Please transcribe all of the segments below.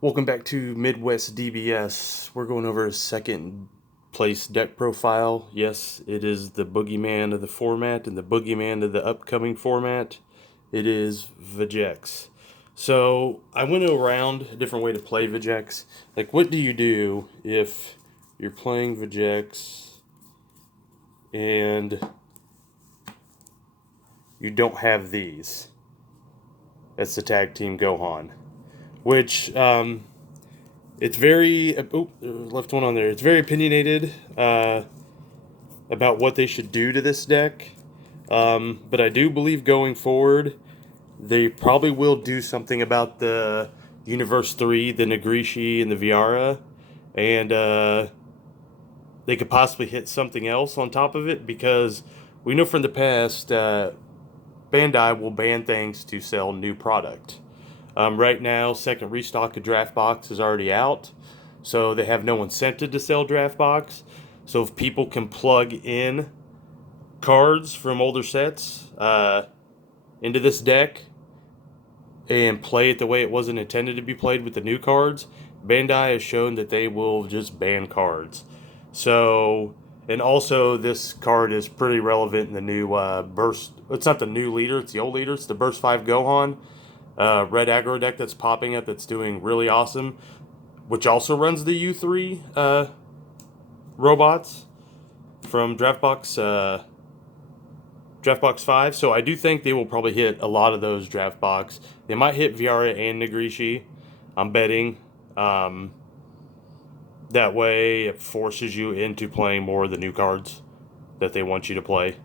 Welcome back to Midwest DBS. We're going over a second place deck profile. Yes, it is the boogeyman of the format and the boogeyman of the upcoming format. It is vegeks. So I went around a different way to play vegeks. Like, what do you do if you're playing vegeks and you don't have these? That's the tag team Gohan, which it's very left one on there. It's very opinionated about what they should do to this deck. But I do believe going forward, they probably will do something about the Universe 3, the Nagrishi, and the Viara. And they could possibly hit something else on top of it because we know from the past Bandai will ban things to sell new product. Right now, second restock of Draft Box is already out, so they have no incentive to sell Draft Box. So if people can plug in cards from older sets into this deck and play it the way it wasn't intended to be played with the new cards, Bandai has shown that they will just ban cards. So, and also this card is pretty relevant in the new Burst. It's not the new leader, it's the old leader. It's the Burst 5 Gohan red aggro deck that's popping up that's doing really awesome, which also runs the U3 robots from Draftbox 5. So I do think they will probably hit a lot of those Draftbox. They might hit Viara and Nagrishi, I'm betting. That way it forces you into playing more of the new cards that they want you to play.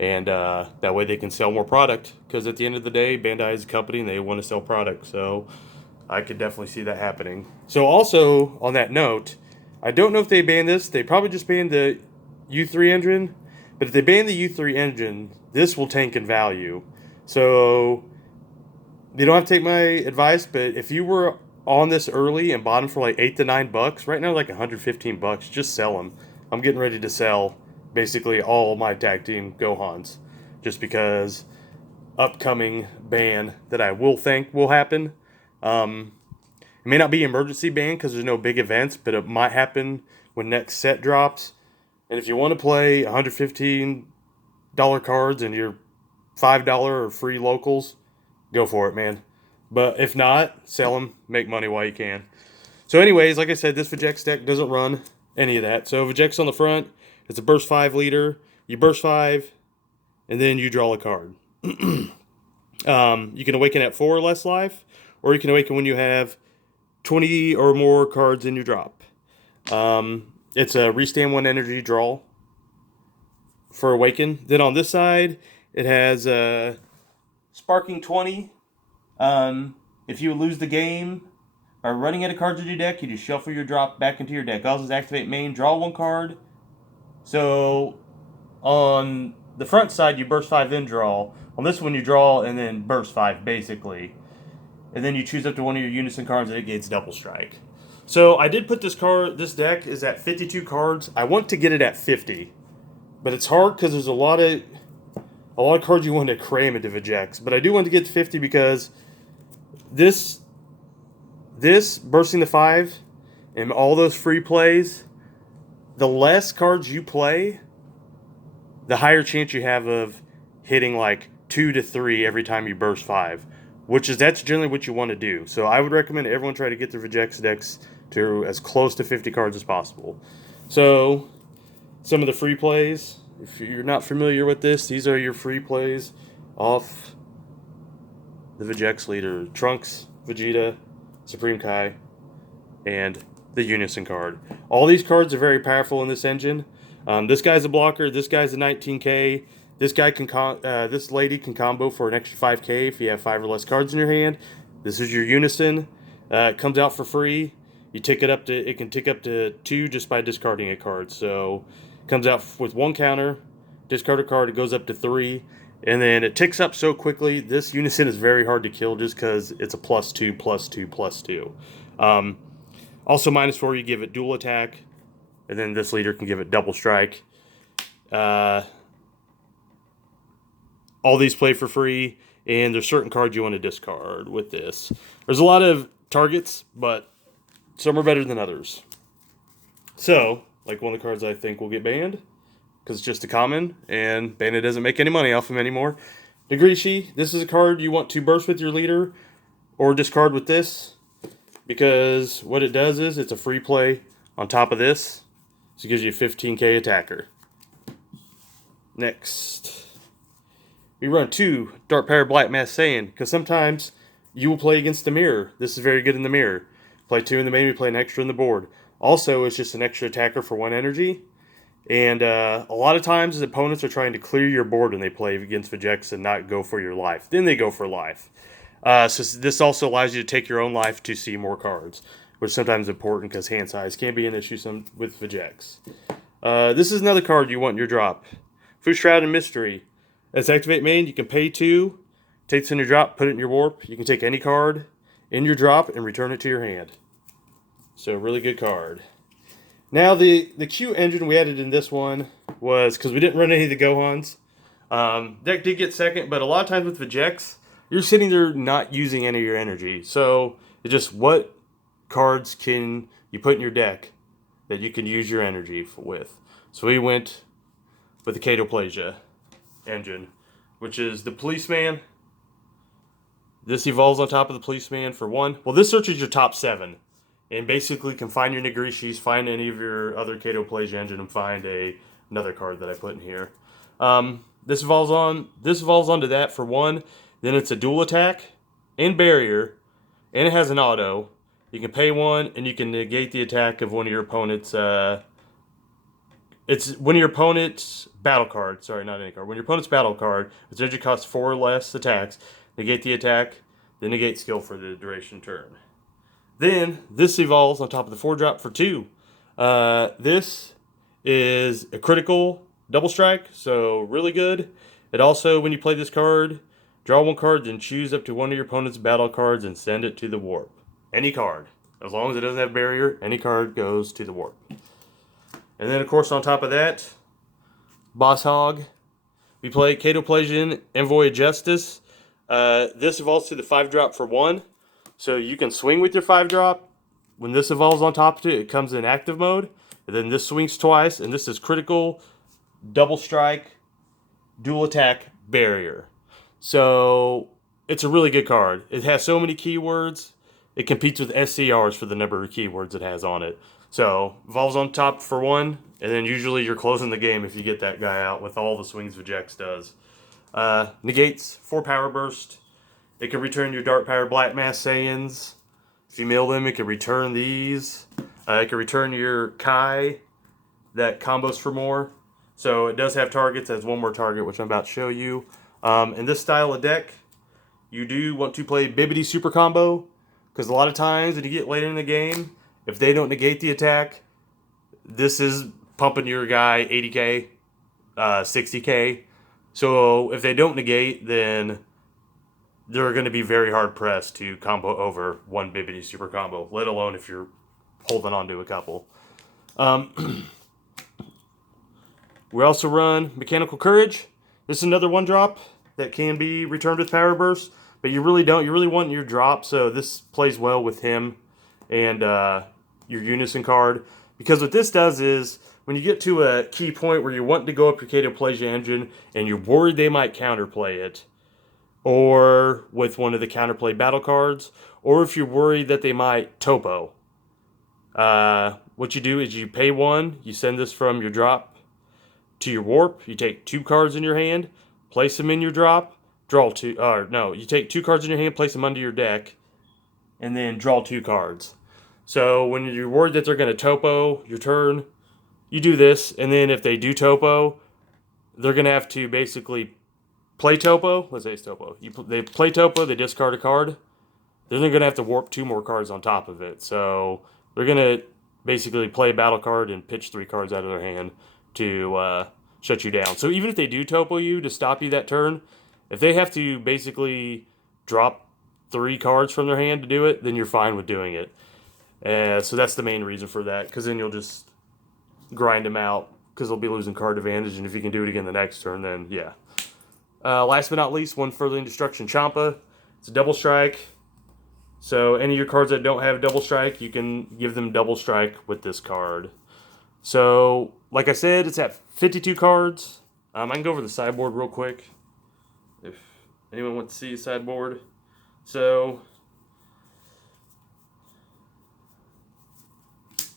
And that way they can sell more product. Because at the end of the day, Bandai is a company and they want to sell product. So I could definitely see that happening. So also, on that note, I don't know if they ban this. They probably just banned the U3 engine. But if they ban the U3 engine, this will tank in value. So you don't have to take my advice, but if you were on this early and bought them for like $8 to $9, right now like $115, just sell them. I'm getting ready to sell basically all my tag team Gohans, just because upcoming ban that I will think will happen. It may not be emergency ban because there's no big events, but it might happen when next set drops. And if you want to play $115 cards and your $5 or free locals, go for it, man. But if not, sell them, make money while you can. So, anyways, like I said, this Vegeks deck doesn't run any of that. So, Vegeks on the front, it's a burst 5 leader. You burst 5, and then you draw a card. You can awaken at 4 or less life, or you can awaken when you have 20 or more cards in your drop. It's a restand 1 energy draw for awaken. Then on this side, it has a sparking 20. If you lose the game by running out of cards in your deck, you just shuffle your drop back into your deck. Also, activate main, draw 1 card. So on the front side, you burst 5 in draw. On this one, you draw and then burst 5, basically. And then you choose up to one of your unison cards and it gains double strike. So I did put this deck is at 52 cards. I want to get it at 50. But it's hard because there's a lot of cards you want to cram into Vegeks. But I do want to get to 50 because this bursting the 5 and all those free plays, the less cards you play, the higher chance you have of hitting like 2 to 3 every time you burst 5, that's generally what you want to do. So I would recommend everyone try to get their Vegeks decks to as close to 50 cards as possible. So some of the free plays, if you're not familiar with this, these are your free plays off the Vegeks leader: Trunks, Vegeta, Supreme Kai, and the Unison card. All these cards are very powerful in this engine. This guy's a blocker. This guy's a 19k. This lady can combo for an extra 5k if you have 5 or less cards in your hand. This is your Unison. It comes out for free. It can tick up to 2 just by discarding a card. So it comes out with 1 counter. Discard a card. It goes up to 3. And then it ticks up so quickly. This Unison is very hard to kill just because it's a +2, +2, +2. Also, -4, you give it dual attack. And then this leader can give it double strike. All these play for free. And there's certain cards you want to discard with this. There's a lot of targets, but some are better than others. So, like one of the cards I think will get banned, because it's just a common, and Bandit doesn't make any money off him anymore. Nagrishi, this is a card you want to burst with your leader, or discard with this, because what it does is it's a free play on top of this, so it gives you a 15k attacker. Next, we run 2 Dark Power Black Mass Saiyan, because sometimes you will play against the mirror. This is very good in the mirror. Play 2 in the main, we play an extra in the board. Also, it's just an extra attacker for 1 energy. And a lot of times, opponents are trying to clear your board when they play against vegeks and not go for your life. Then they go for life. So this also allows you to take your own life to see more cards, which is sometimes important because hand size can be an issue with vegeks. This is another card you want in your drop. Food Shroud and Mystery. As activate main, you can pay 2, take this in your drop, put it in your warp. You can take any card in your drop and return it to your hand. So, really good card. Now, the Q engine we added in this one was because we didn't run any of the Gohans. Deck did get second, but a lot of times with vegeks, you're sitting there not using any of your energy. So, it's just what cards can you put in your deck that you can use your energy with. So, we went with the Catoplasia engine, which is the Policeman. This evolves on top of the Policeman for 1. Well, this searches your top 7. And basically can find your Nagrishis, find any of your other Catoplasia engine, and find another card that I put in here. This evolves onto that for 1. Then it's a dual attack and barrier, and it has an auto. You can pay 1, and you can negate the attack of one of your opponent's. It's one of your opponent's battle cards. Sorry, not any card. When your opponent's battle card, its energy costs 4 or less attacks. Negate the attack, then negate skill for the duration turn. Then, this evolves on top of the 4-drop for 2. This is a critical double strike, so really good. It also, when you play this card, draw 1 card, then choose up to one of your opponent's battle cards and send it to the warp. Any card. As long as it doesn't have barrier, any card goes to the warp. And then, of course, on top of that, Boss Hog. We play Catoplasian Envoy of Justice. This evolves to the 5-drop for 1. So you can swing with your 5-drop. When this evolves on top of it, it comes in active mode. And then this swings twice, and this is critical, double strike, dual attack, barrier. So it's a really good card. It has so many keywords. It competes with SCRs for the number of keywords it has on it. So evolves on top for 1, and then usually you're closing the game if you get that guy out with all the swings vegeks does. Negates 4 power burst. It can return your Dark Power Black Mass Saiyans. If you mill them, it can return these. It can return your Kai that combos for more. So it does have targets. It has 1 more target, which I'm about to show you. In this style of deck, you do want to play Bibbidi Super Combo, because a lot of times when you get later in the game, if they don't negate the attack, this is pumping your guy 80k, 60k. So if they don't negate, then they're going to be very hard pressed to combo over 1 Bibbidi Super Combo, let alone if you're holding on to a couple. We also run Mechanical Courage. This is another 1-drop that can be returned with Power Burst, but you really don't. You really want your drop, so this plays well with him and your Unison card. Because what this does is, when you get to a key point where you're wanting to go up your Catoplasia engine and you're worried they might counterplay it, or with one of the counterplay battle cards, or if you're worried that they might topo, what you do is you pay 1, you send this from your drop to your warp, you take 2 cards in your hand, place them in your drop, draw 2, or no, you take 2 cards in your hand, place them under your deck, and then draw 2 cards. So when you're worried that they're going to topo your turn, you do this, and then if they do topo, they're going to have to basically play topo. Let's say it's topo. They play topo, they discard a card. Then they're going to have to warp 2 more cards on top of it. So they're going to basically play a battle card and pitch 3 cards out of their hand to shut you down. So even if they do topo you to stop you that turn, if they have to basically drop 3 cards from their hand to do it, then you're fine with doing it. So that's the main reason for that, because then you'll just grind them out, because they'll be losing card advantage, and if you can do it again the next turn, then yeah. Last but not least, 1 Furthering Destruction Champa. It's a double strike. So any of your cards that don't have double strike, you can give them double strike with this card. So, like I said, it's at 52 cards. I can go over the sideboard real quick if anyone wants to see a sideboard. So,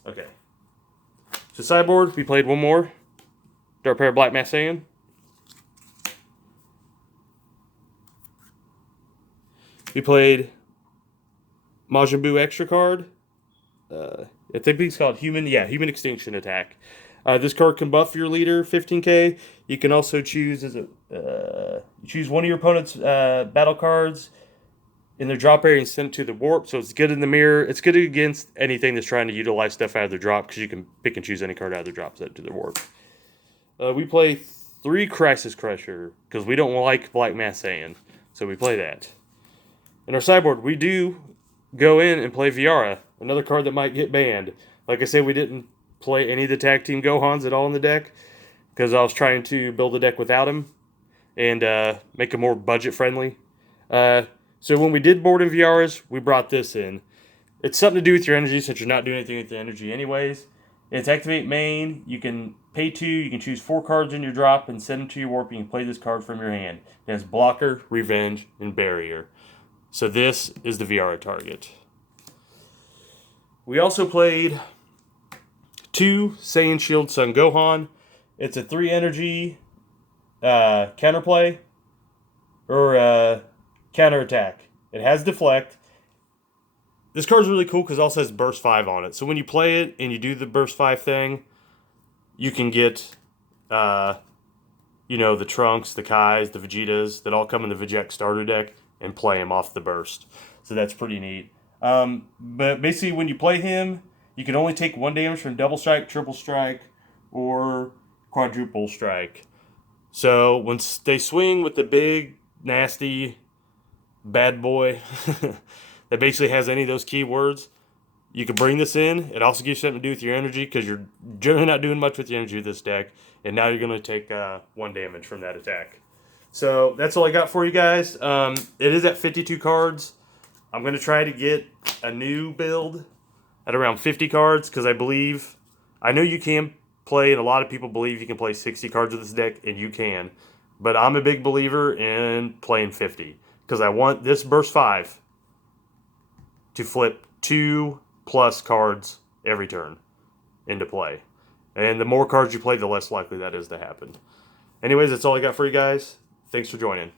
okay. So sideboard, we played one more. Dark Pair Black Masan. We played Majin Buu extra card. I think it's called Human Extinction Attack. This card can buff your leader 15k. You can also choose choose one of your opponent's battle cards in their drop area and send it to the warp. So it's good in the mirror. It's good against anything that's trying to utilize stuff out of their drop because you can pick and choose any card out of their drop, set it to their warp. We play 3 Crisis Crusher because we don't like Black Masan, so we play that. In our sideboard, we do go in and play Viara, another card that might get banned. Like I said, we didn't play any of the tag team Gohans at all in the deck because I was trying to build a deck without him and make it more budget friendly. So when we did board in Viaras, we brought this in. It's something to do with your energy since you're not doing anything with the energy anyways. It's activate main. You can pay 2. You can choose 4 cards in your drop and send them to your warp. You can play this card from your hand. It has blocker, revenge, and barrier. So this is the Viara target. We also played 2 Saiyan Shield Sun Gohan. It's a 3 energy counterplay or counterattack. It has deflect. This card's really cool because it also has burst 5 on it. So when you play it and you do the burst 5 thing, you can get the Trunks, the Kais, the Vegetas that all come in the vegeks starter deck and play him off the burst. So that's pretty neat. But basically when you play him, you can only take 1 damage from double strike, triple strike, or quadruple strike. So once they swing with the big, nasty, bad boy that basically has any of those keywords, you can bring this in. It also gives you something to do with your energy because you're generally not doing much with the energy of this deck. And now you're going to take 1 damage from that attack. So that's all I got for you guys. It is at 52 cards. I'm going to try to get a new build at around 50 cards because I know you can play, and a lot of people believe you can play 60 cards with this deck, and you can. But I'm a big believer in playing 50 because I want this burst 5 to flip 2+ cards every turn into play. And the more cards you play, the less likely that is to happen. Anyways, that's all I got for you guys. Thanks for joining.